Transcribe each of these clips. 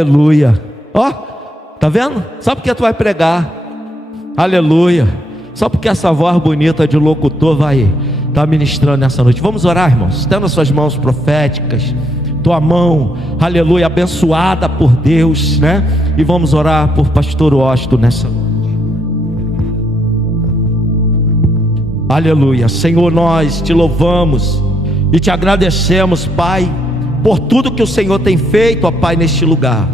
Aleluia. Ó, tá vendo? Só porque tu vai pregar. Aleluia. Só porque essa voz bonita de locutor vai estar ministrando nessa noite. Vamos orar, irmãos. Estenda as suas mãos proféticas. Tua mão, aleluia, abençoada por Deus, né? E vamos orar por pastor Washington nessa noite. Aleluia. Senhor, nós te louvamos e te agradecemos, Pai, por tudo que o Senhor tem feito, ó Pai, neste lugar.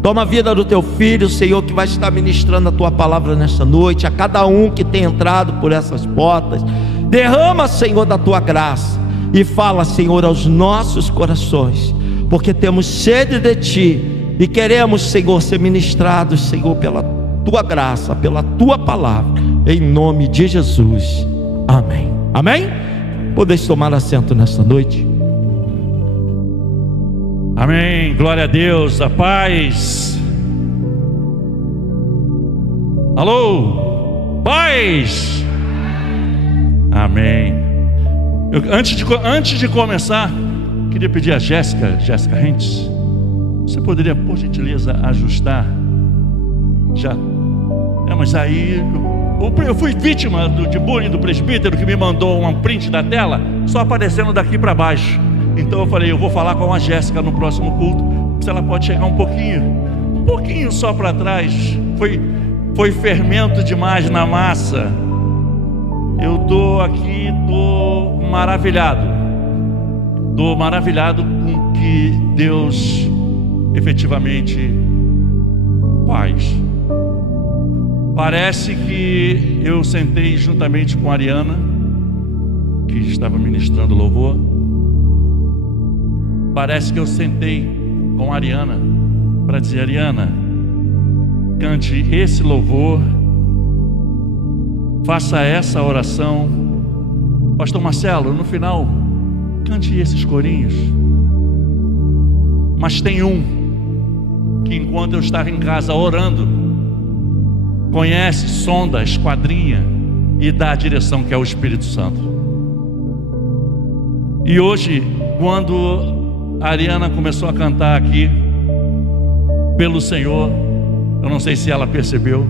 Toma a vida do teu filho, Senhor, que vai estar ministrando a tua palavra nessa noite, a cada um que tem entrado por essas portas. Derrama, Senhor, da tua graça e fala, Senhor, aos nossos corações, porque temos sede de ti e queremos, Senhor, ser ministrados, Senhor, pela tua graça, pela tua palavra, em nome de Jesus. Amém. Amém? Podeis tomar assento nessa noite. Amém, glória a Deus, a paz. Alô, paz. Amém. Antes de começar, queria pedir a Jéssica Rentes, você poderia, por gentileza, ajustar? Já. Mas aí eu fui vítima de bullying do presbítero, que me mandou um print da tela só aparecendo daqui para baixo. Então eu falei, eu vou falar com a Jéssica no próximo culto, se ela pode chegar um pouquinho só para trás. Foi fermento demais na massa. Eu estou aqui, estou maravilhado com que Deus efetivamente faz. Parece que eu sentei juntamente com a Ariana, que estava ministrando louvor. Parece que eu sentei com a Ariana para dizer: Ariana, cante esse louvor, faça essa oração. Pastor Marcelo, no final, cante esses corinhos. Mas tem um que, enquanto eu estava em casa orando, conhece, sonda, esquadrinha e dá a direção, que é o Espírito Santo. E hoje, quando a Ariana começou a cantar aqui pelo Senhor, eu não sei se ela percebeu,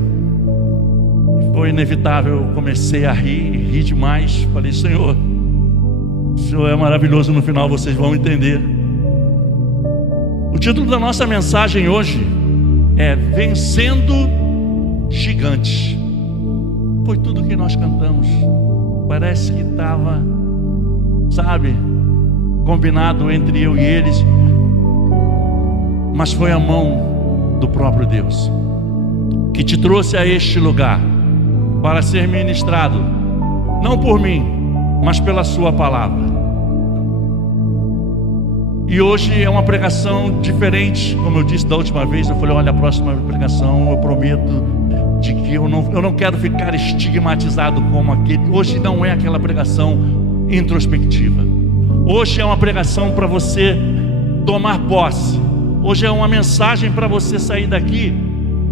foi inevitável, eu comecei a rir demais. Falei: Senhor, o Senhor é maravilhoso. No final vocês vão entender. O título da nossa mensagem hoje é Vencendo Gigantes. Foi tudo que nós cantamos. Parece que estava, sabe, combinado entre eu e eles, mas foi a mão do próprio Deus que te trouxe a este lugar para ser ministrado, não por mim, mas pela sua palavra. E hoje é uma pregação diferente. Como eu disse da última vez, eu falei: olha, a próxima pregação eu prometo de que eu não quero ficar estigmatizado como aquele. Hoje não é aquela pregação introspectiva. Hoje é uma pregação para você tomar posse. Hoje é uma mensagem para você sair daqui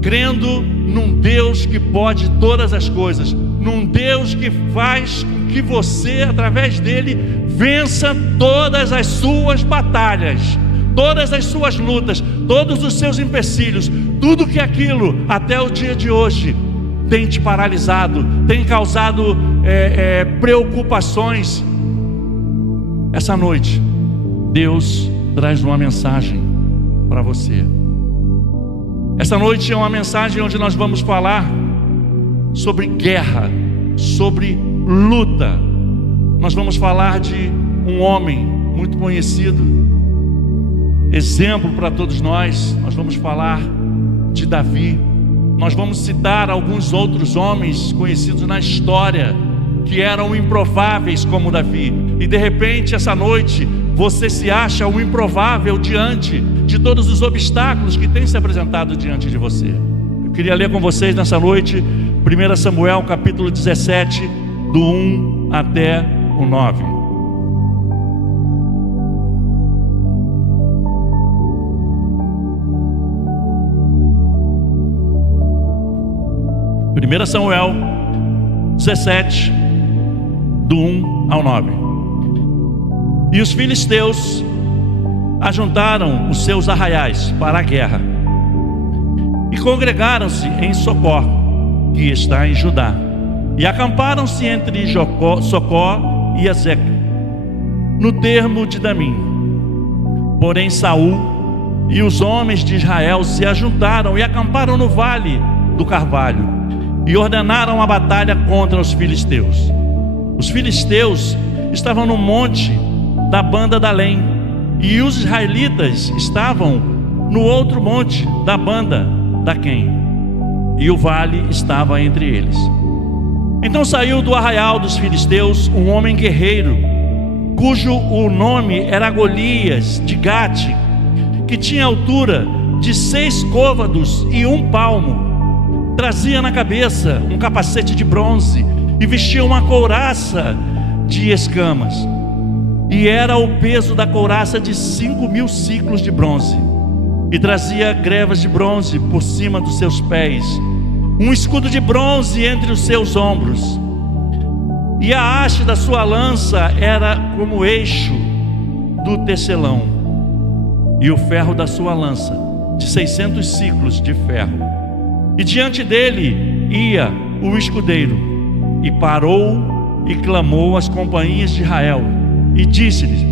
crendo num Deus que pode todas as coisas, num Deus que faz com que você, através dele, vença todas as suas batalhas, todas as suas lutas, todos os seus empecilhos, tudo que aquilo até o dia de hoje tem te paralisado, tem causado preocupações. Essa noite Deus traz uma mensagem para você. Essa noite é uma mensagem onde nós vamos falar sobre guerra, sobre luta. Nós vamos falar de um homem muito conhecido, exemplo para todos nós. Nós vamos falar de Davi. Nós vamos citar alguns outros homens conhecidos na história que eram improváveis como Davi. E de repente, essa noite, você se acha um improvável diante de todos os obstáculos que têm se apresentado diante de você. Eu queria ler com vocês nessa noite 1 Samuel capítulo 17, do 1 até o 9. Primeira Samuel 17, do 1 ao 9. E os filisteus ajuntaram os seus arraiais para a guerra congregaram-se em Socó, que está em Judá, e acamparam-se entre Socó e Azeca, no termo de Damim. Porém Saul e os homens de Israel se ajuntaram e acamparam no vale do Carvalho, e ordenaram a batalha contra os filisteus. Os filisteus estavam no monte da banda da Além, e os israelitas estavam no outro monte da banda da Quem, e o vale estava entre eles. Então saiu do arraial dos filisteus um homem guerreiro, cujo o nome era Golias de Gate, que tinha altura de 6 côvados e 1 palmo. Trazia na cabeça um capacete de bronze e vestia uma couraça de escamas, e era o peso da couraça de 5.000 ciclos de bronze, e trazia grevas de bronze por cima dos seus pés, um escudo de bronze entre os seus ombros, e a haste da sua lança era como o eixo do tecelão, e o ferro da sua lança de 600 ciclos de ferro. E diante dele ia o escudeiro, e parou e clamou às companhias de Israel, e disse-lhes: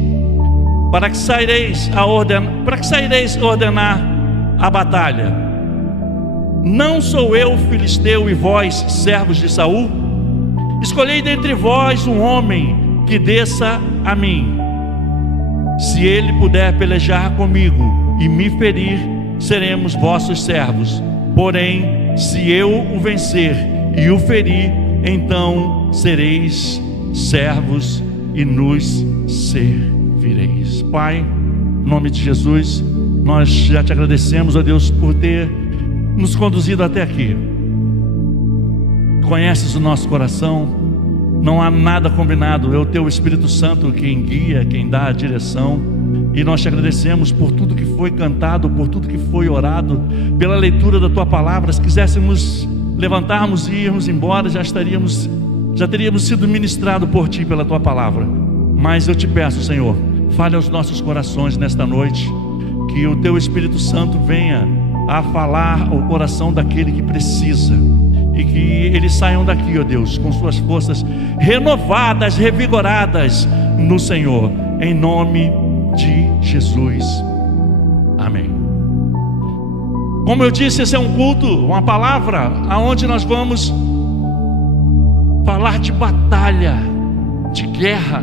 para que saireis ordenar a batalha? Não sou eu filisteu e vós servos de Saul? Escolhei dentre vós um homem que desça a mim. Se ele puder pelejar comigo e me ferir, seremos vossos servos. Porém, se eu o vencer e o ferir, então sereis servos e nos servireis. Pai, em nome de Jesus, nós já te agradecemos, ó Deus, por ter nos conduzido até aqui. Conheces o nosso coração, não há nada combinado, é o teu Espírito Santo quem guia, quem dá a direção. E nós te agradecemos por tudo que foi cantado, por tudo que foi orado, pela leitura da tua palavra. Se quiséssemos levantarmos e irmos embora, já teríamos sido ministrados por ti pela tua palavra. Mas eu te peço, Senhor, fale aos nossos corações nesta noite, que o teu Espírito Santo venha a falar ao coração daquele que precisa, e que eles saiam daqui, ó Deus, com suas forças renovadas, revigoradas no Senhor, em nome de Jesus, amém. Como eu disse, esse é um culto, uma palavra, aonde nós vamos falar de batalha, de guerra.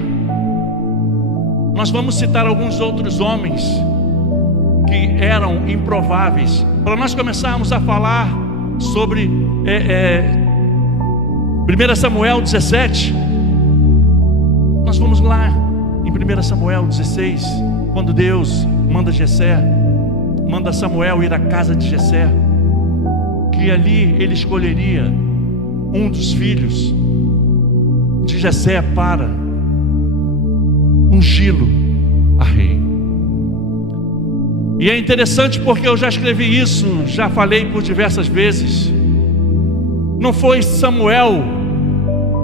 Nós vamos citar alguns outros homens que eram improváveis, para nós começarmos a falar sobre 1 Samuel 17. Nós vamos lá em 1 Samuel 16, quando Deus manda Samuel ir à casa de Jessé, que ali ele escolheria um dos filhos de Jessé para ungí-lo a rei. E é interessante porque eu já escrevi isso, já falei por diversas vezes. Não foi Samuel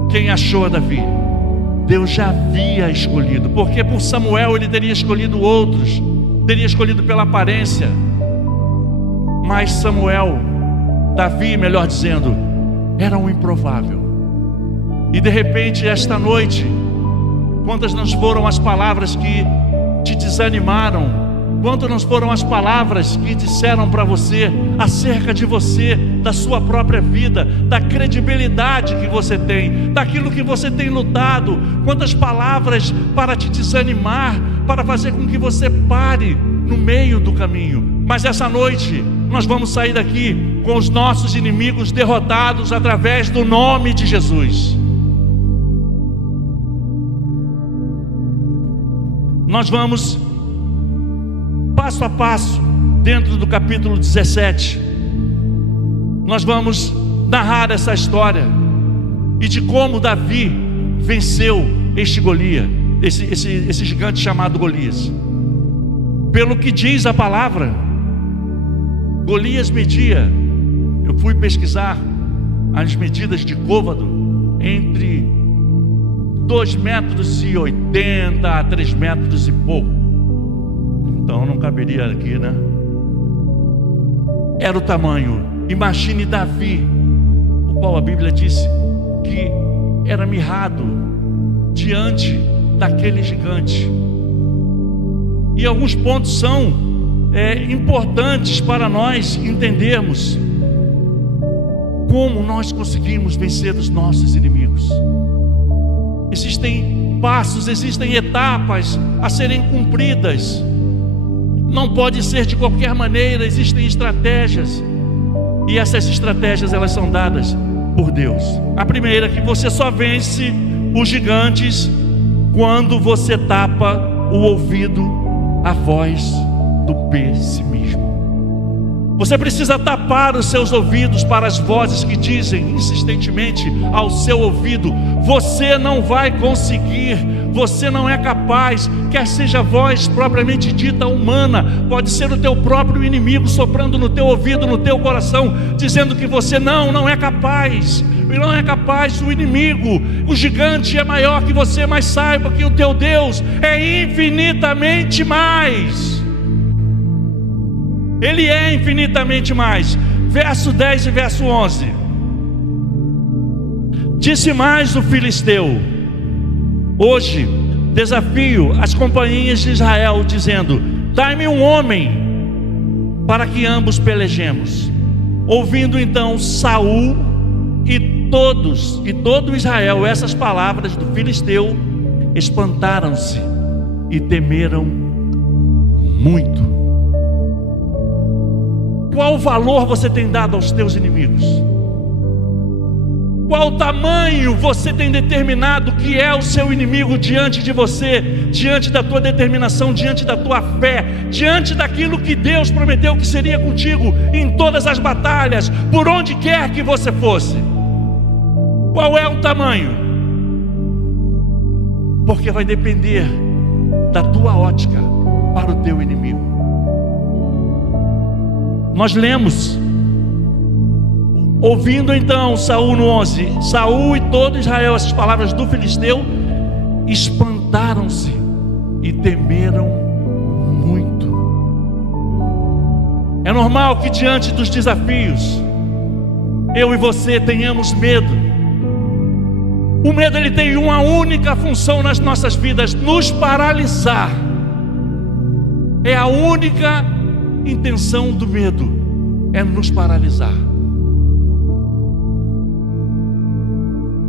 quem achou a Davi, Deus já havia escolhido, porque por Samuel ele teria escolhido outros, teria escolhido pela aparência, mas Davi, melhor dizendo, era um improvável. E de repente, esta noite, quantas não foram as palavras que te desanimaram? Quantas não foram as palavras que disseram para você acerca de você, da sua própria vida, da credibilidade que você tem, daquilo que você tem lutado? Quantas palavras para te desanimar, para fazer com que você pare no meio do caminho? Mas essa noite nós vamos sair daqui com os nossos inimigos derrotados através do nome de Jesus. Nós vamos passo a passo, dentro do capítulo 17, nós vamos narrar essa história e de como Davi venceu este Golias, esse gigante chamado Golias. Pelo que diz a palavra, Golias media, eu fui pesquisar as medidas de côvado, entre 2,80 metros a 3 metros e pouco. Então não caberia aqui, né? Era o tamanho Imagine Davi, o qual a Bíblia disse que era mirrado diante daquele gigante. E alguns pontos são importantes para nós entendermos como nós conseguimos vencer os nossos inimigos. Existem passos, existem etapas a serem cumpridas. Não pode ser de qualquer maneira, existem estratégias. E essas estratégias, elas são dadas por Deus. A primeira é que você só vence os gigantes quando você tapa o ouvido à voz do pessimismo. Você precisa tapar os seus ouvidos para as vozes que dizem insistentemente ao seu ouvido: você não vai conseguir, você não é capaz. Quer seja a voz propriamente dita humana, pode ser o teu próprio inimigo soprando no teu ouvido, no teu coração, dizendo que você não é capaz. Não é capaz. O inimigo, o gigante é maior que você, mas saiba que o teu Deus é infinitamente mais. Ele é infinitamente mais. Verso 10 e verso 11. Disse mais o filisteu: hoje desafio as companhias de Israel, dizendo: dai-me um homem para que ambos pelejemos. Ouvindo então Saul e todo Israel essas palavras do filisteu, espantaram-se e temeram muito. Qual valor você tem dado aos teus inimigos? Qual tamanho você tem determinado que é o seu inimigo diante de você, diante da tua determinação, diante da tua fé, diante daquilo que Deus prometeu que seria contigo em todas as batalhas, por onde quer que você fosse? Qual é o tamanho? Porque vai depender da tua ótica para o teu inimigo. Nós lemos, ouvindo então Saul no 11, Saul e todo Israel essas palavras do filisteu, espantaram-se e temeram muito. É normal que diante dos desafios eu e você tenhamos medo. O medo, ele tem uma única função nas nossas vidas: nos paralisar. É a única intenção do medo, é nos paralisar.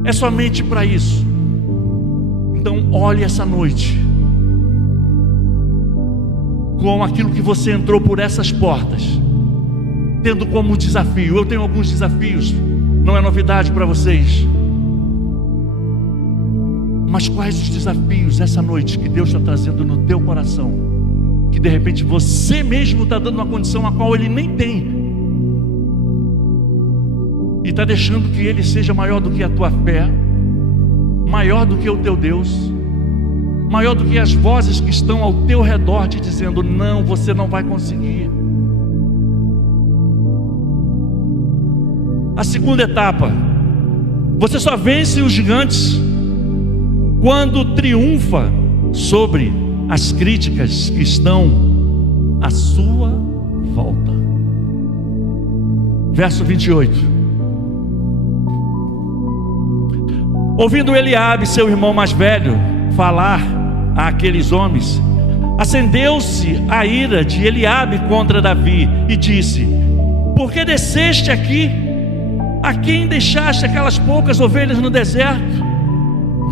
É somente para isso. Então olhe essa noite com aquilo que você entrou por essas portas, tendo como desafio. Eu tenho alguns desafios, não é novidade para vocês. Mas quais os desafios essa noite que Deus está trazendo no teu coração, que de repente você mesmo está dando uma condição a qual Ele nem tem, e está deixando que Ele seja maior do que a tua fé, maior do que o teu Deus, maior do que as vozes que estão ao teu redor te dizendo: não, você não vai conseguir. A segunda etapa: você só vence os gigantes quando triunfa sobre as críticas que estão à sua volta. Verso 28. Ouvindo Eliabe, seu irmão mais velho, falar àqueles homens, acendeu-se a ira de Eliabe contra Davi e disse: por que desceste aqui? A quem deixaste aquelas poucas ovelhas no deserto?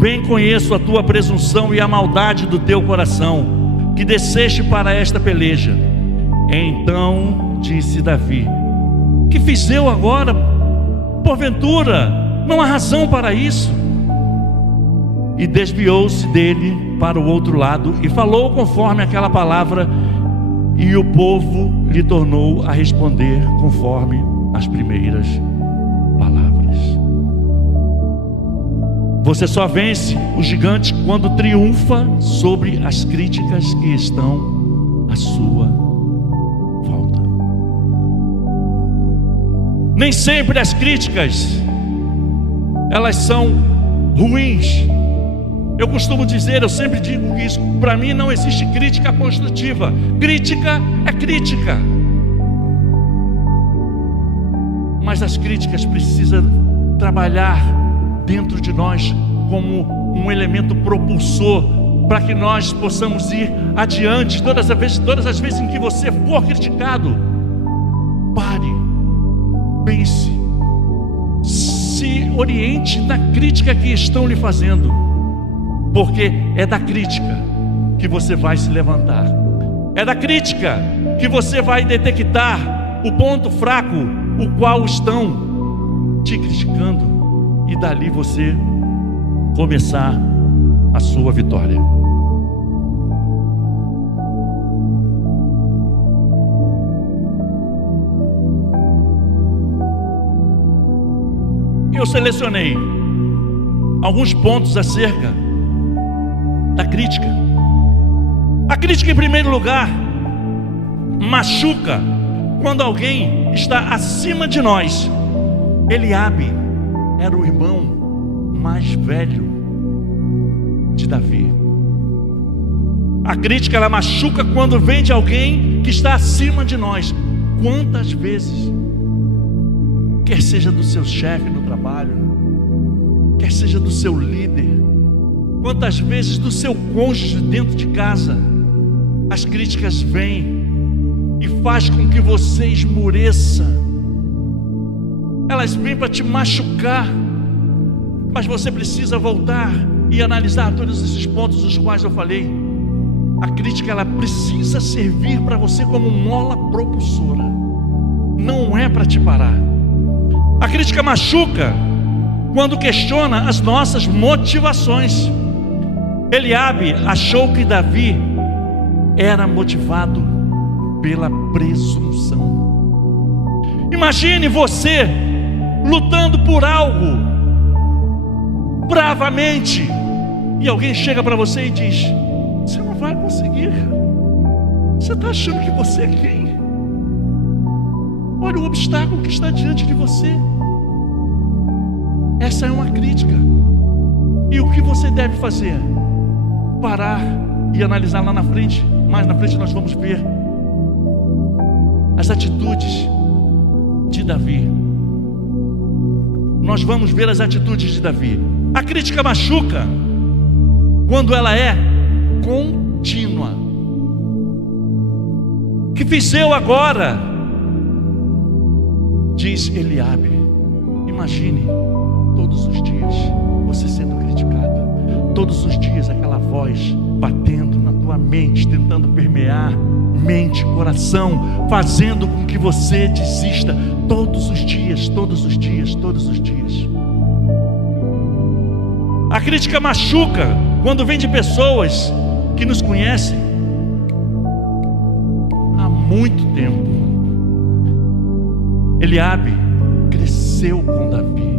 Bem conheço a tua presunção e a maldade do teu coração, que desceste para esta peleja. Então disse Davi: que fiz eu agora? Porventura não há razão para isso? E desviou-se dele para o outro lado e falou conforme aquela palavra, e o povo lhe tornou a responder conforme as primeiras palavras. Você só vence o gigante quando triunfa sobre as críticas que estão à sua volta. Nem sempre as críticas elas são ruins. Eu costumo dizer, eu sempre digo que isso, para mim não existe crítica construtiva. Crítica é crítica. Mas as críticas precisam trabalhar dentro de nós como um elemento propulsor para que nós possamos ir adiante. Todas as vezes em que você for criticado, pare, pense, se oriente na crítica que estão lhe fazendo, porque é da crítica que você vai se levantar, é da crítica que você vai detectar o ponto fraco o qual estão te criticando, e dali você começar a sua vitória. Eu selecionei alguns pontos acerca da crítica. A crítica, em primeiro lugar, machuca quando alguém está acima de nós. Eliabe era o irmão mais velho de Davi. A crítica, ela machuca quando vem de alguém que está acima de nós. Quantas vezes, quer seja do seu chefe no trabalho, quer seja do seu líder, quantas vezes do seu cônjuge dentro de casa, as críticas vêm e faz com que você esmoreça. Elas vêm para te machucar, mas você precisa voltar e analisar todos esses pontos dos quais eu falei. A crítica, ela precisa servir para você como mola propulsora, não é para te parar. A crítica machuca quando questiona as nossas motivações. Eliabe achou que Davi era motivado pela presunção. Imagine você lutando por algo bravamente, e alguém chega para você e diz: você não vai conseguir, você está achando que você é quem? Olha o obstáculo que está diante de você. Essa é uma crítica. E o que você deve fazer? Parar e analisar lá na frente. Mais na frente nós vamos ver as atitudes de Davi. Nós vamos ver as atitudes de Davi. A crítica machuca quando ela é contínua. Que fiz eu agora? Diz Eliabe. Imagine todos os dias você sendo criticado, todos os dias aquela voz batendo na tua mente, tentando permear mente, coração, fazendo com que você desista todos os dias, todos os dias, todos os dias. A crítica machuca quando vem de pessoas que nos conhecem há muito tempo. Eliabe cresceu com Davi.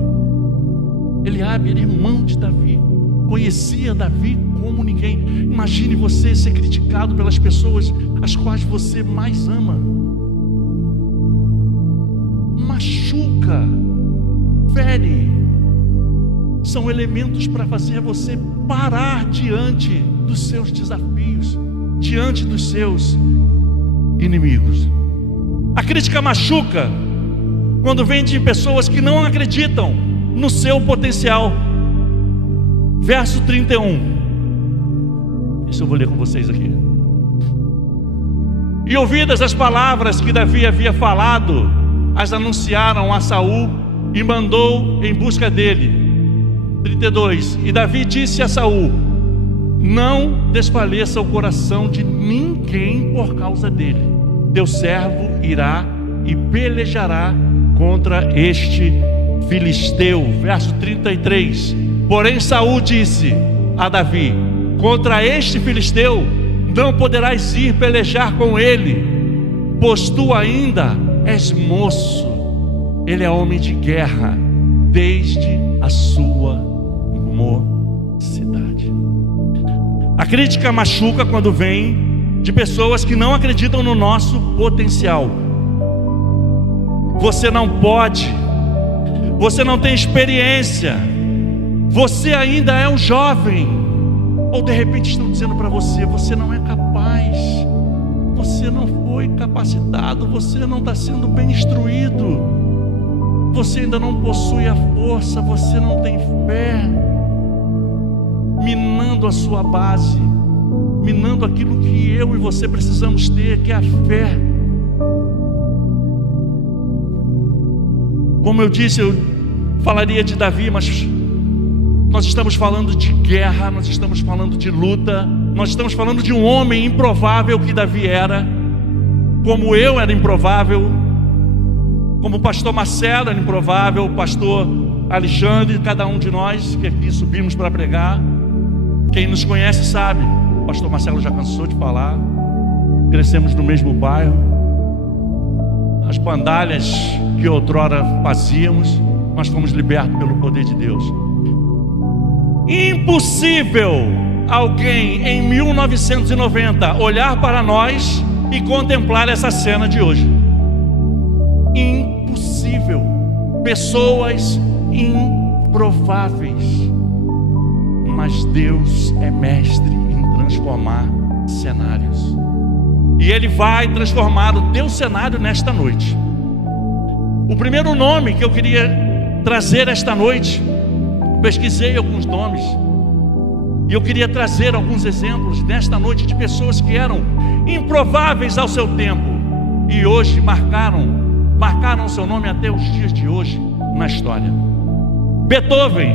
Eliabe era irmão de Davi, conhecia Davi como ninguém. Imagine você ser criticado pelas pessoas as quais você mais ama. Machuca, fere. São elementos para fazer você parar diante dos seus desafios, diante dos seus inimigos. A crítica machuca quando vem de pessoas que não acreditam no seu potencial. Verso 31. Isso eu vou ler com vocês aqui. E ouvidas as palavras que Davi havia falado, as anunciaram a Saul e mandou em busca dele. 32. E Davi disse a Saul: não desfaleça o coração de ninguém por causa dele. Teu servo irá e pelejará contra este filisteu. Verso 33. Porém Saul disse a Davi: contra este filisteu não poderás ir pelejar com ele, pois tu ainda és moço. Ele é homem de guerra desde a sua mocidade. A crítica machuca quando vem de pessoas que não acreditam no nosso potencial. Você não pode, você não tem experiência, você ainda é um jovem. Ou de repente estão dizendo para você: você não é capaz, você não foi capacitado, você não está sendo bem instruído. você ainda não possui a força, você não tem fé, minando a sua base, minando aquilo que eu e você precisamos ter, que é a fé. Como eu disse, eu falaria de Davi, mas nós estamos falando de guerra, nós estamos falando de luta, nós estamos falando de um homem improvável que Davi era, como eu era improvável, como o pastor Marcelo era improvável, o pastor Alexandre, cada um de nós que aqui subimos para pregar. Quem nos conhece sabe, o pastor Marcelo já cansou de falar, crescemos no mesmo bairro, as bandalhas que outrora fazíamos, nós fomos libertos pelo poder de Deus. Impossível alguém em 1990 olhar para nós e contemplar essa cena de hoje. Impossível. Pessoas improváveis. Mas Deus é mestre em transformar cenários. E Ele vai transformar o teu cenário nesta noite. O primeiro nome que eu queria trazer esta noite, pesquisei alguns nomes, e eu queria trazer alguns exemplos nesta noite de pessoas que eram improváveis ao seu tempo, e hoje marcaram seu nome até os dias de hoje na história. Beethoven,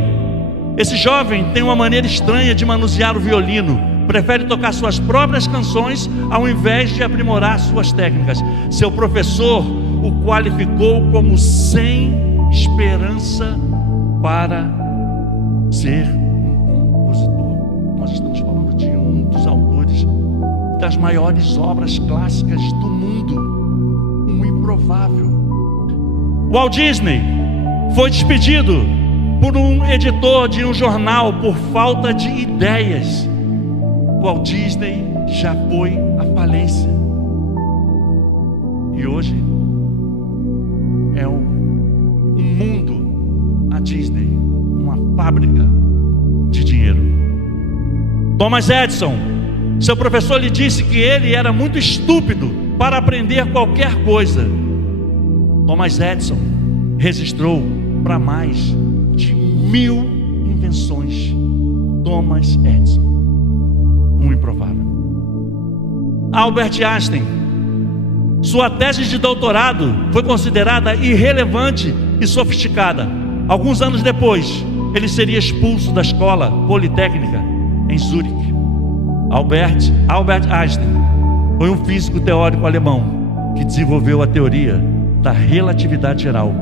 esse jovem tem uma maneira estranha de manusear o violino, prefere tocar suas próprias canções ao invés de aprimorar suas técnicas. Seu professor o qualificou como sem esperança para ser um compositor. Nós estamos falando de um dos autores das maiores obras clássicas do mundo, um improvável. Walt Disney foi despedido por um editor de um jornal por falta de ideias. Walt Disney já foi à falência e hoje é um mundo, a Disney, uma fábrica de dinheiro. Thomas Edison, seu professor lhe disse que ele era muito estúpido para aprender qualquer coisa. Thomas Edison registrou para mais de 1000 invenções. Thomas Edison, um improvável. Albert Einstein, sua tese de doutorado foi considerada irrelevante e sofisticada. Alguns anos depois, ele seria expulso da escola politécnica em Zurique. Albert Einstein foi um físico teórico alemão que desenvolveu a teoria da relatividade geral,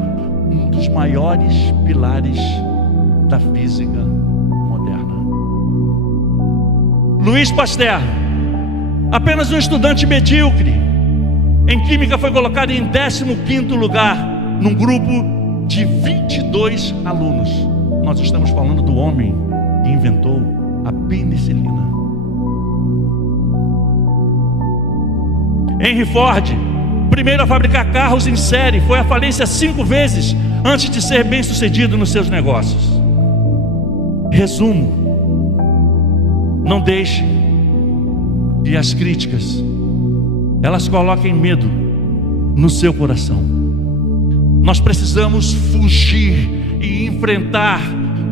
um dos maiores pilares da física moderna. Louis Pasteur, apenas um estudante medíocre em química, foi colocado em 15º lugar num grupo de 22 alunos. Nós estamos falando do homem que inventou a penicilina. Henry Ford, primeiro a fabricar carros em série, foi à falência 5 vezes antes de ser bem sucedido nos seus negócios. Resumo: não deixe que as críticas elas coloquem medo no seu coração. Nós precisamos fugir e enfrentar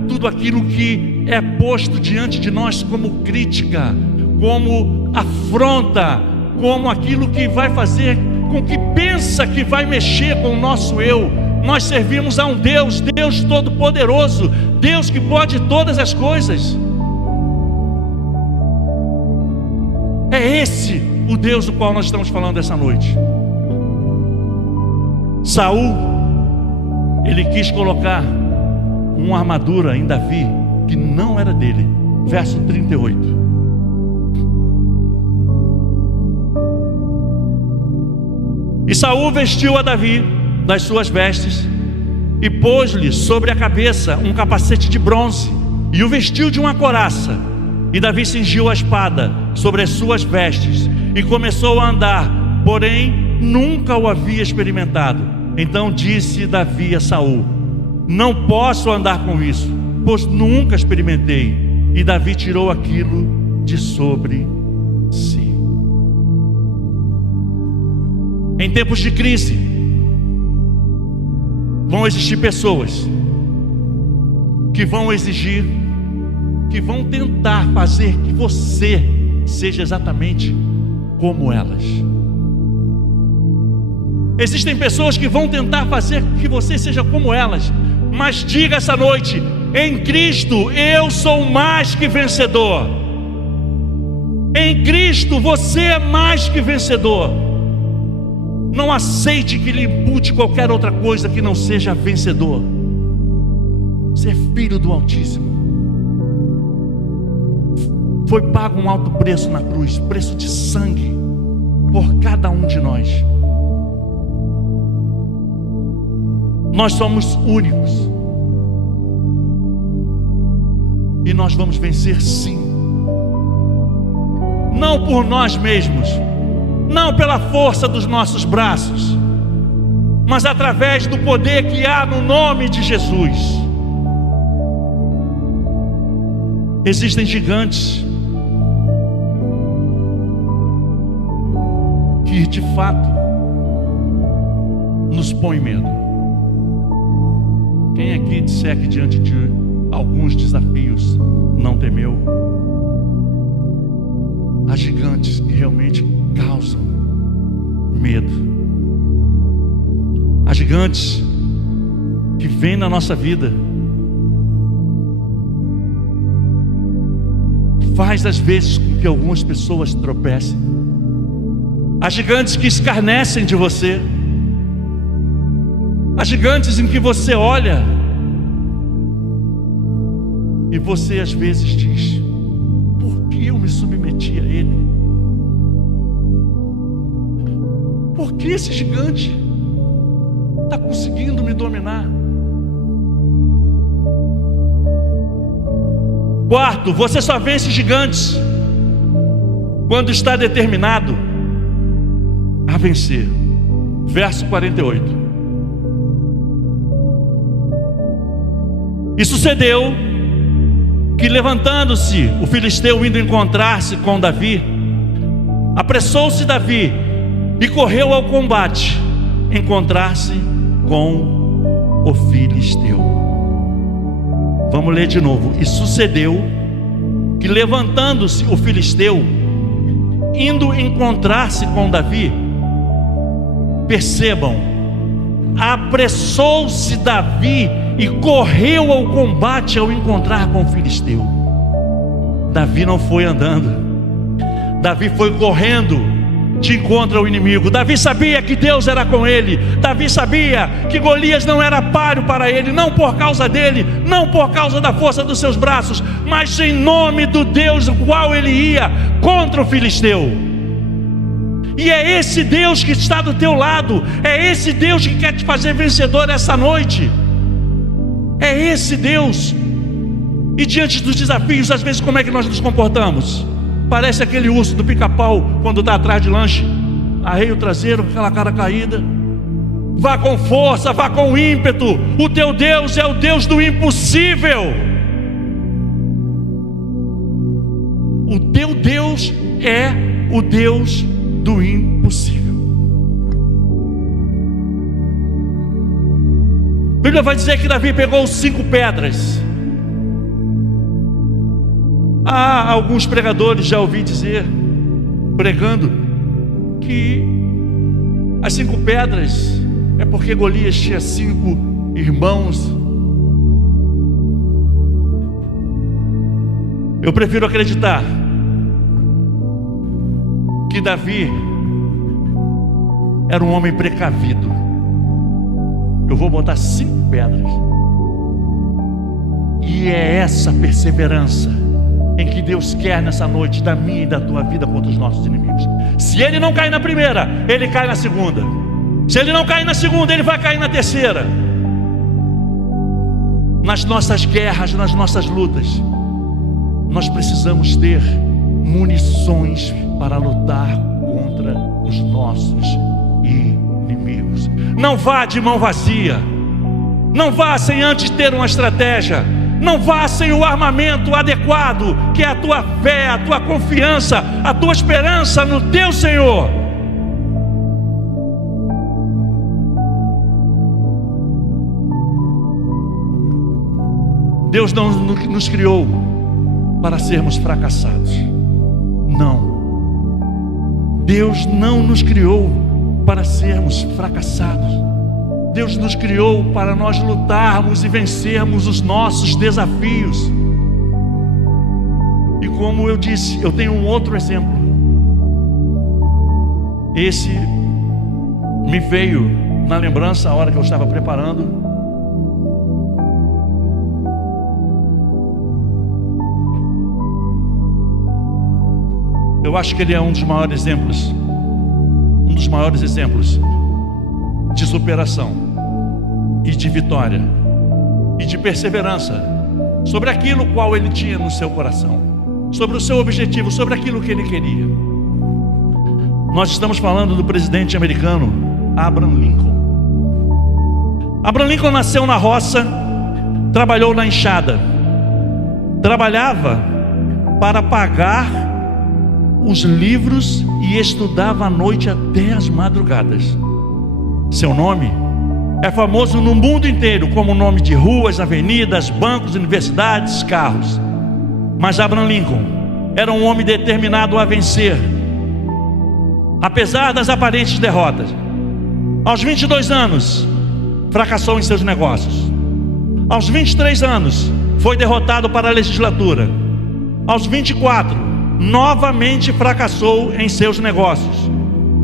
tudo aquilo que é posto diante de nós como crítica, como afronta, como aquilo que vai fazer com que pensa que vai mexer com o nosso eu. Nós servimos a um Deus Todo-Poderoso, Deus que pode todas as coisas. É esse o Deus do qual nós estamos falando essa noite. Saul, ele quis colocar uma armadura em Davi que não era dele. Verso 38. E Saul vestiu a Davi das suas vestes e pôs-lhe sobre a cabeça um capacete de bronze e o vestiu de uma couraça. E Davi cingiu a espada sobre as suas vestes e começou a andar, porém nunca o havia experimentado. Então disse Davi a Saul: não posso andar com isso, pois nunca experimentei. E Davi tirou aquilo de sobre si. Em tempos de crise, Vão existir pessoas que vão exigir, que vão tentar fazer que você seja exatamente como elas. Existem pessoas que vão tentar fazer que você seja como elas, mas diga essa noite: em Cristo eu sou mais que vencedor. Em Cristo você é mais que vencedor. Não aceite que lhe impute qualquer outra coisa que não seja vencedor. Você é filho do Altíssimo. Foi pago um alto preço na cruz, preço de sangue, por cada um de nós. Nós somos únicos. E nós vamos vencer sim. Não por nós mesmos, não pela força dos nossos braços, mas através do poder que há no nome de Jesus. Existem gigantes que de fato nos põem medo. Quem aqui disser que diante de alguns desafios não temeu? Há gigantes que realmente causam medo. Há gigantes que vêm na nossa vida, faz às vezes com que algumas pessoas tropecem. Há gigantes que escarnecem de você. Há gigantes em que você olha e você às vezes diz: por que eu me submeti a ele? Por que esse gigante está conseguindo me dominar? Quarto, você só vence gigantes quando está determinado a vencer. Verso 48. E sucedeu que, levantando-se o filisteu indo encontrar-se com Davi, apressou-se Davi e correu ao combate, encontrar-se com o filisteu. Vamos ler de novo. E sucedeu que, levantando-se o filisteu indo encontrar-se com Davi, percebam, apressou-se Davi e correu ao combate ao encontrar com o filisteu. Davi não foi andando, Davi foi correndo de encontro ao inimigo. Davi sabia que Deus era com ele. Davi sabia que Golias não era páreo para ele, não por causa dele, não por causa da força dos seus braços, mas em nome do Deus o qual ele ia contra o filisteu. E é esse Deus que está do teu lado, é esse Deus que quer te fazer vencedor essa noite. É esse Deus. E diante dos desafios, às vezes como é que nós nos comportamos? Parece aquele urso do pica-pau quando está atrás de lanche, arreia o traseiro com aquela cara caída. Vá com força, vá com ímpeto. O teu Deus é o Deus do impossível. O teu Deus é o Deus do impossível. A Bíblia vai dizer que Davi pegou 5 pedras. Há alguns pregadores, já ouvi dizer, pregando, que as 5 pedras é porque Golias tinha 5 irmãos. Eu prefiro acreditar que Davi era um homem precavido. Eu vou botar 5 pedras. E é essa perseverança em que Deus quer nessa noite da minha e da tua vida contra os nossos inimigos. Se ele não cair na primeira, ele cai na segunda. Se ele não cair na segunda, ele vai cair na terceira. Nas nossas guerras, nas nossas lutas, nós precisamos ter munições para lutar contra os nossos inimigos. Não vá de mão vazia. Não vá sem antes ter uma estratégia. Não vá sem o armamento adequado, que é a tua fé, a tua confiança, a tua esperança no teu Senhor. Deus não nos criou para sermos fracassados. Não. Deus não nos criou para sermos fracassados. Deus nos criou para nós lutarmos e vencermos os nossos desafios. E como eu disse, eu tenho um outro exemplo. Esse me veio na lembrança a hora que eu estava preparando. Eu acho que ele é um dos maiores exemplos de superação e de vitória e de perseverança sobre aquilo qual ele tinha no seu coração, sobre o seu objetivo, sobre aquilo que ele queria. Nós estamos falando do presidente americano Abraham Lincoln. Abraham Lincoln nasceu na roça, trabalhou na enxada, trabalhava para pagar os livros e estudava à noite até as madrugadas. Seu nome é famoso no mundo inteiro como nome de ruas, avenidas, bancos, universidades, carros. Mas Abraham Lincoln era um homem determinado a vencer, apesar das aparentes derrotas. Aos 22 anos, fracassou em seus negócios. Aos 23 anos, foi derrotado para a legislatura. Aos 24, novamente fracassou em seus negócios.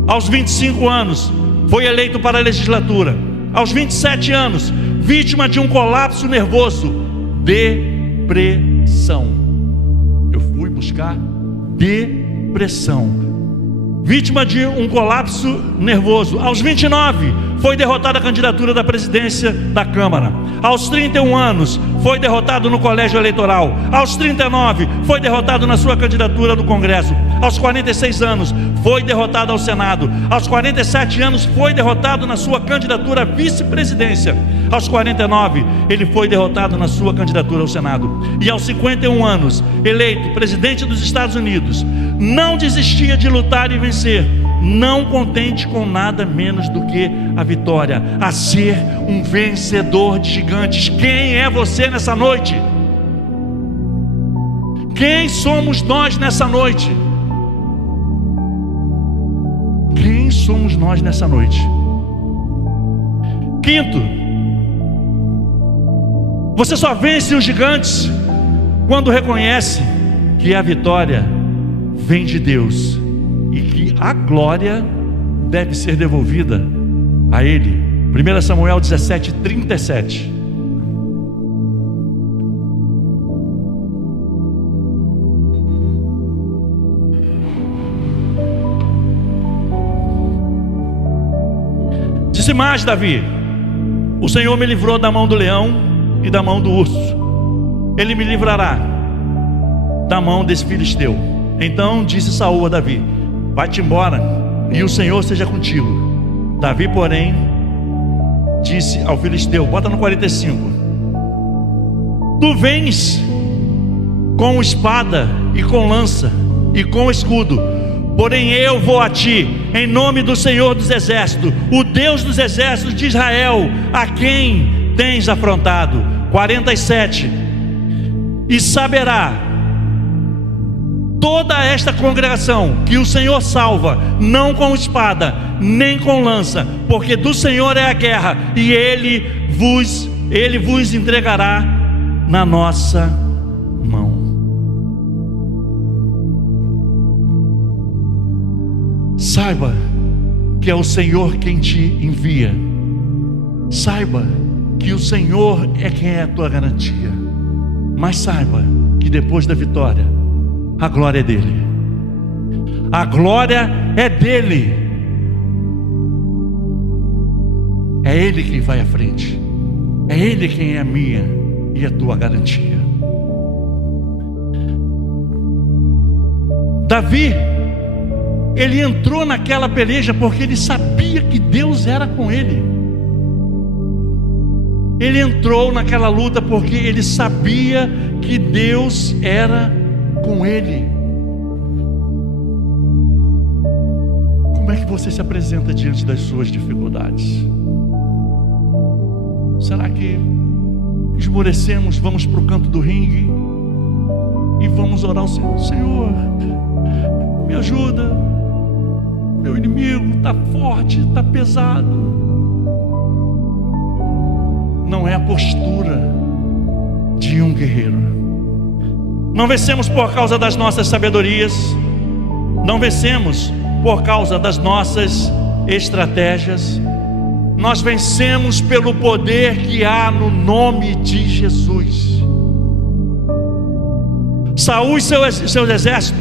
Aos 25 anos, foi eleito para a legislatura. Aos 27 anos, vítima de um colapso nervoso, depressão. Eu fui buscar depressão. Vítima de um colapso nervoso. Aos 29, foi derrotado a candidatura da presidência da Câmara. Aos 31 anos, foi derrotado no colégio eleitoral. Aos 39, foi derrotado na sua candidatura do Congresso. Aos 46 anos, foi derrotado ao Senado. Aos 47 anos, foi derrotado na sua candidatura à vice-presidência. Aos 49, ele foi derrotado na sua candidatura ao Senado. E aos 51 anos, eleito presidente dos Estados Unidos, não desistia de lutar e vencer, não contente com nada menos do que a vitória, a ser um vencedor de gigantes. Quem é você nessa noite? Quem somos nós nessa noite? Quem somos nós nessa noite? Quinto, você só vence os gigantes quando reconhece que a vitória vem de Deus e que a glória deve ser devolvida a Ele. 1 Samuel 17:37. Disse mais Davi: o Senhor me livrou da mão do leão e da mão do urso. Ele me livrará da mão desse filisteu. Então disse Saul a Davi: vai-te embora, e o Senhor seja contigo. Davi, porém, disse ao filisteu, bota no 45: tu vens com espada e com lança e com escudo, porém eu vou a ti em nome do Senhor dos exércitos, o Deus dos exércitos de Israel, a quem tens afrontado. 47: e saberá toda esta congregação que o Senhor salva, não com espada, nem com lança, porque do Senhor é a guerra, e Ele vos entregará na nossa mão. Saiba que é o Senhor quem te envia. Saiba que o Senhor é quem é a tua garantia. Mas saiba que depois da vitória, a glória é dele. A glória é dele. É Ele quem vai à frente. É Ele quem é a minha e a tua garantia. Davi, ele entrou naquela peleja porque ele sabia que Deus era com ele. Ele entrou naquela luta porque ele sabia que Deus era com ele. Como é que você se apresenta diante das suas dificuldades? Será que esmorecemos, vamos para o canto do ringue e vamos orar ao Senhor. Senhor, me ajuda, meu inimigo está forte, está pesado. Não é a postura de um guerreiro. Não vencemos por causa das nossas sabedorias, não vencemos por causa das nossas estratégias. Nós vencemos pelo poder que há no nome de Jesus. Saul e seu exército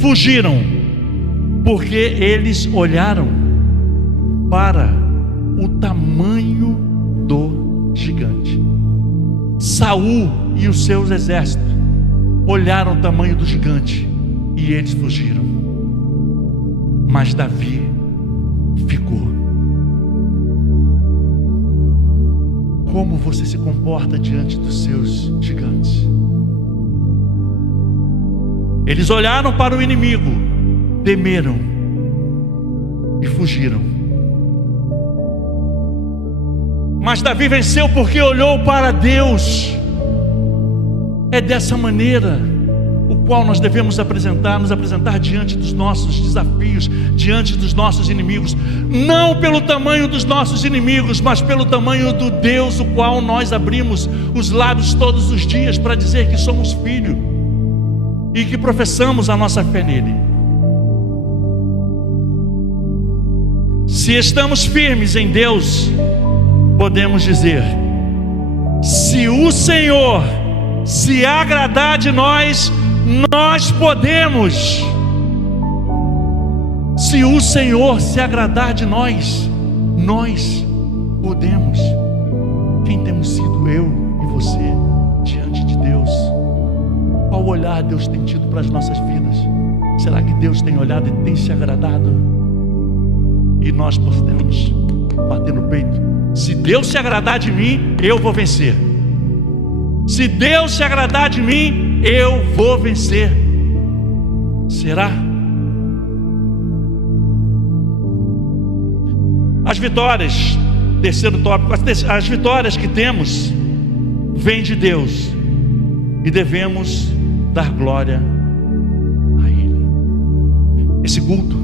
fugiram porque eles olharam para o tamanho do gigante. Saul e os seus exércitos olharam o tamanho do gigante e eles fugiram. Mas Davi ficou. Como você se comporta diante dos seus gigantes? Eles olharam para o inimigo, temeram e fugiram. Mas Davi venceu porque olhou para Deus. É dessa maneira o qual nós devemos nos apresentar diante dos nossos desafios, diante dos nossos inimigos, não pelo tamanho dos nossos inimigos, mas pelo tamanho do Deus o qual nós abrimos os lábios todos os dias para dizer que somos filhos e que professamos a nossa fé nele. Se estamos firmes em Deus, podemos dizer: se o Senhor se agradar de nós, nós podemos. Se o Senhor se agradar de nós, nós podemos. Quem temos sido eu e você diante de Deus? Qual olhar Deus tem tido para as nossas vidas? Será que Deus tem olhado e tem se agradado? E nós podemos bater no peito: se Deus se agradar de mim, eu vou vencer. Se Deus se agradar de mim, eu vou vencer. Será? As vitórias, terceiro tópico, as vitórias que temos vêm de Deus e devemos dar glória a Ele. Esse culto,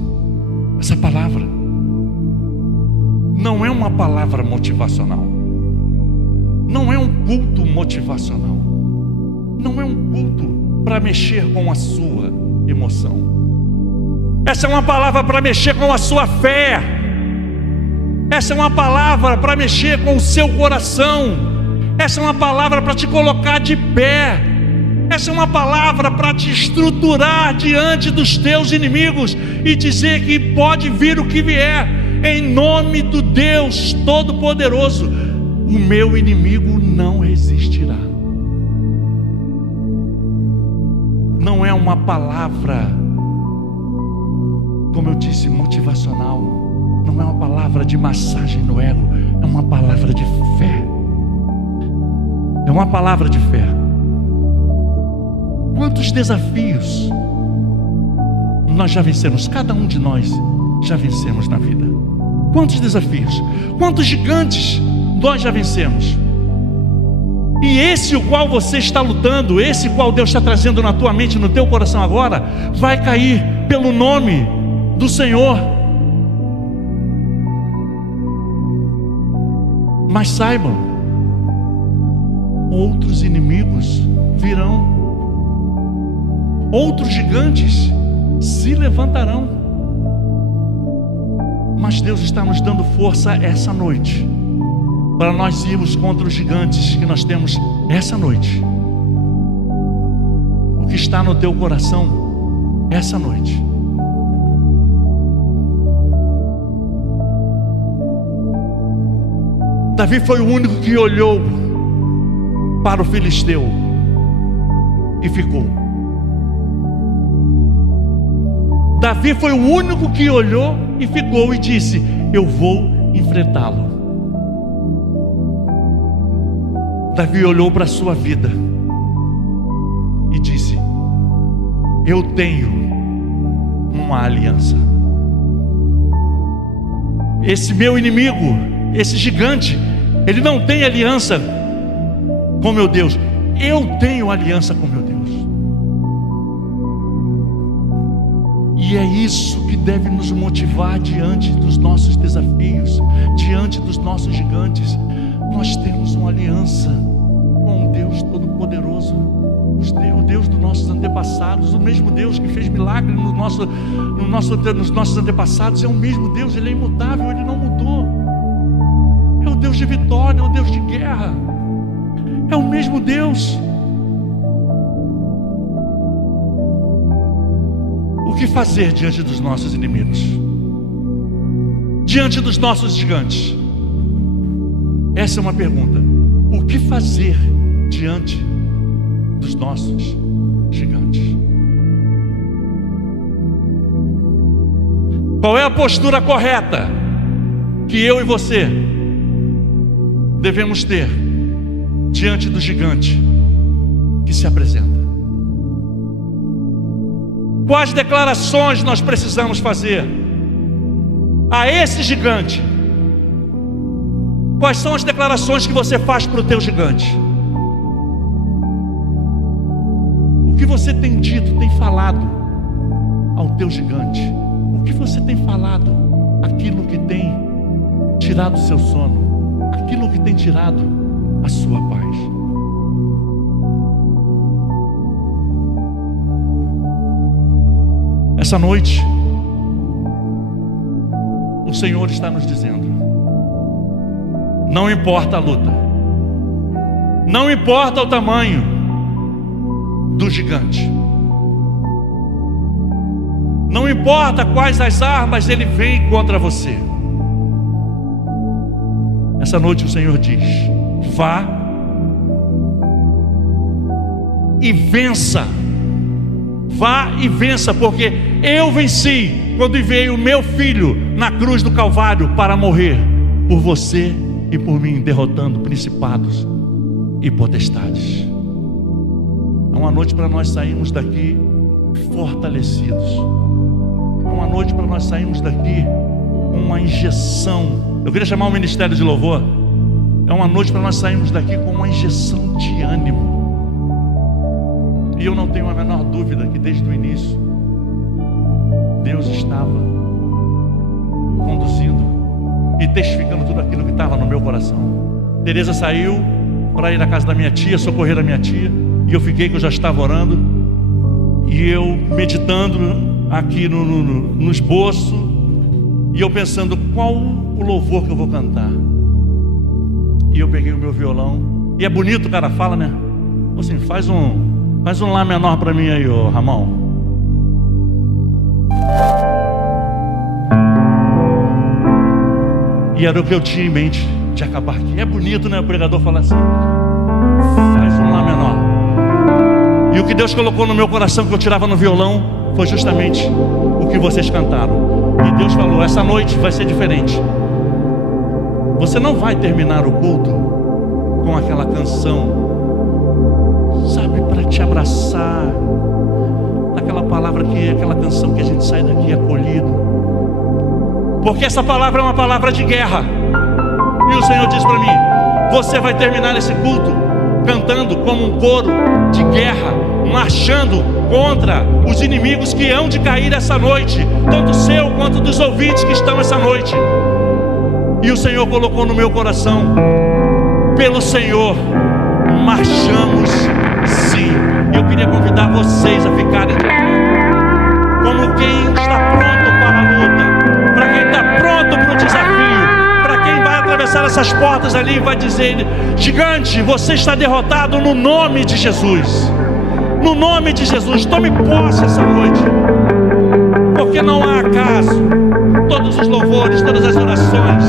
essa palavra, não é uma palavra motivacional. Não é um culto motivacional. Não é um culto para mexer com a sua emoção. Essa é uma palavra para mexer com a sua fé. Essa é uma palavra para mexer com o seu coração. Essa é uma palavra para te colocar de pé. Essa é uma palavra para te estruturar diante dos teus inimigos e dizer que pode vir o que vier, em nome do Deus Todo-Poderoso. O meu inimigo não resistirá. Não é uma palavra, como eu disse, motivacional. Não é uma palavra de massagem no ego. É uma palavra de fé. É uma palavra de fé. Quantos desafios nós já vencemos? Cada um de nós já vencemos na vida. Quantos desafios? Quantos gigantes nós já vencemos? E esse o qual você está lutando, esse qual Deus está trazendo na tua mente, no teu coração agora, vai cair pelo nome do Senhor. Mas saibam, outros inimigos virão, outros gigantes se levantarão. Mas Deus está nos dando força essa noite, para nós irmos contra os gigantes que nós temos essa noite. O que está no teu coração essa noite? Davi foi o único que olhou para o filisteu e ficou. Davi foi o único que olhou e ficou e disse: eu vou enfrentá-lo. Davi olhou para a sua vida e disse: eu tenho uma aliança. Esse meu inimigo, esse gigante, ele não tem aliança com meu Deus. Eu tenho aliança com meu Deus. E é isso que deve nos motivar diante dos nossos desafios, diante dos nossos gigantes. Nós temos uma aliança com o Deus Todo-Poderoso, o Deus dos nossos antepassados, o mesmo Deus que fez milagre nos nossos antepassados. É o mesmo Deus, Ele é imutável, Ele não mudou. É o Deus de vitória, é o Deus de guerra, é o mesmo Deus. O que fazer diante dos nossos inimigos? Diante dos nossos gigantes? Essa é uma pergunta. O que fazer diante dos nossos gigantes? Qual é a postura correta que eu e você devemos ter diante do gigante que se apresenta? Quais declarações nós precisamos fazer a esse gigante? Quais são as declarações que você faz para o teu gigante? O que você tem dito, tem falado ao teu gigante? O que você tem falado? Aquilo que tem tirado o seu sono, aquilo que tem tirado a sua paz. Essa noite, o Senhor está nos dizendo: não importa a luta, não importa o tamanho do gigante, não importa quais as armas ele vem contra você. Essa noite o Senhor diz: vá e vença. Vá e vença, porque eu venci quando enviei o meu filho na cruz do Calvário para morrer por você e por mim, derrotando principados e potestades. É uma noite para nós sairmos daqui fortalecidos. É uma noite para nós sairmos daqui com uma injeção. Eu queria chamar o ministério de louvor. É uma noite para nós sairmos daqui com uma injeção de ânimo. E eu não tenho a menor dúvida que desde o início Deus estava conduzindo e testificando tudo aquilo que estava no meu coração. Tereza saiu para ir na casa da minha tia, socorrer a minha tia, e eu fiquei, que eu já estava orando, e eu meditando aqui no esboço, e eu pensando qual o louvor que eu vou cantar. E eu peguei o meu violão, e é bonito, o cara fala, né? Assim, faz um Lá menor para mim aí, ô Ramon. E era o que eu tinha em mente de acabar aqui. É bonito, né? O pregador fala assim: faz um Lá menor. E o que Deus colocou no meu coração, que eu tirava no violão, foi justamente o que vocês cantaram. E Deus falou: essa noite vai ser diferente. Você não vai terminar o culto com aquela canção, sabe, para te abraçar, aquela palavra que é aquela canção que a gente sai daqui acolhido, porque essa palavra é uma palavra de guerra. E o Senhor diz para mim: você vai terminar esse culto cantando como um coro de guerra, marchando contra os inimigos que hão de cair essa noite, tanto seu quanto dos ouvintes que estão essa noite. E o Senhor colocou no meu coração: pelo Senhor marchamos sim. Eu queria convidar vocês a ficarem de pé, como quem está pronto para a luta, para quem está pronto para o desafio, para quem vai atravessar essas portas ali e vai dizer: gigante, você está derrotado no nome de Jesus. No nome de Jesus, tome posse essa noite, porque não há acaso. Todos os louvores, todas as orações,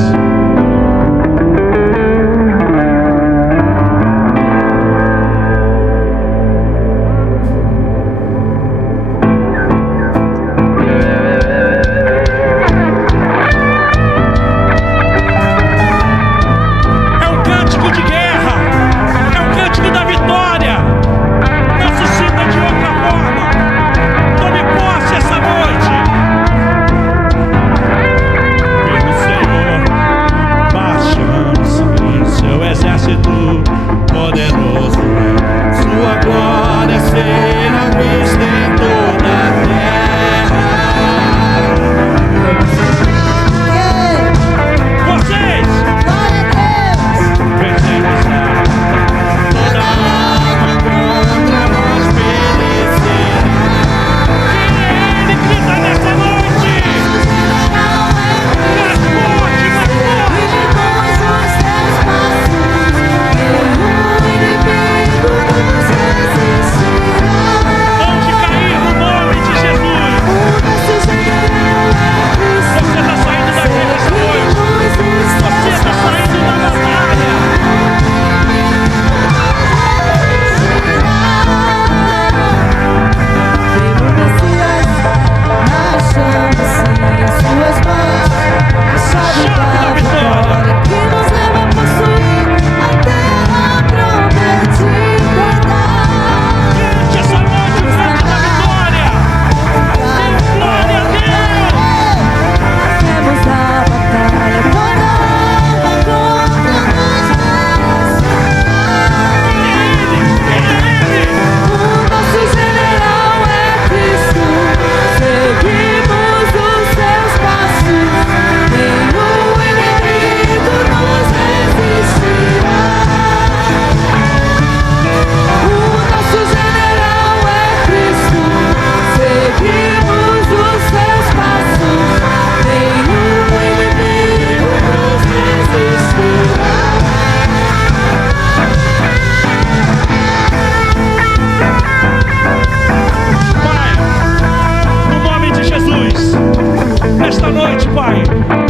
nesta noite, Pai.